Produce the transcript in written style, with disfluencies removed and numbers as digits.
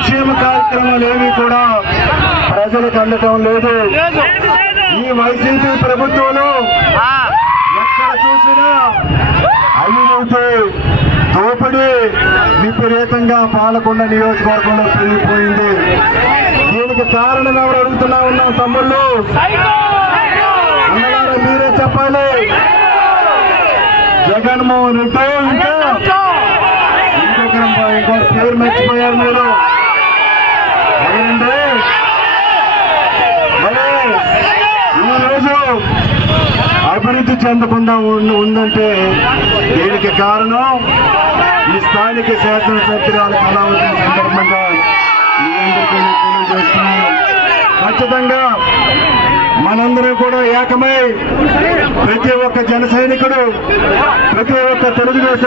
సంక్షేమ కార్యక్రమాలు ఏమీ కూడా ప్రజలకు అందటం లేదు. ఈ వైసీపీ ప్రభుత్వంలో ఎక్కడ చూసినా అవినీతి, దోపిడీ విపరీతంగా పాలకొండ నియోజకవర్గంలో పెరిగిపోయింది. దీనికి కారణం ఎవరు అడుగుతున్నా ఉన్నాం తమ్ముళ్ళు, మీరే చెప్పాలి. జగన్మోహన్ రెడ్డి ఇంకో పేరు మర్చిపోయారు మీరు. అదేంటే మరి ఈరోజు అభివృద్ధి చెందకుండా ఉందంటే దీనికి కారణం ఈ స్థానిక శాసనసభ్యురాలు కళావతి సందర్భంగా తెలియజేస్తున్నాను. ఖచ్చితంగా మనందరం కూడా ఏకమై ప్రతి ఒక్క జన సైనికుడు, ప్రతి ఒక్క తెలుగుదేశం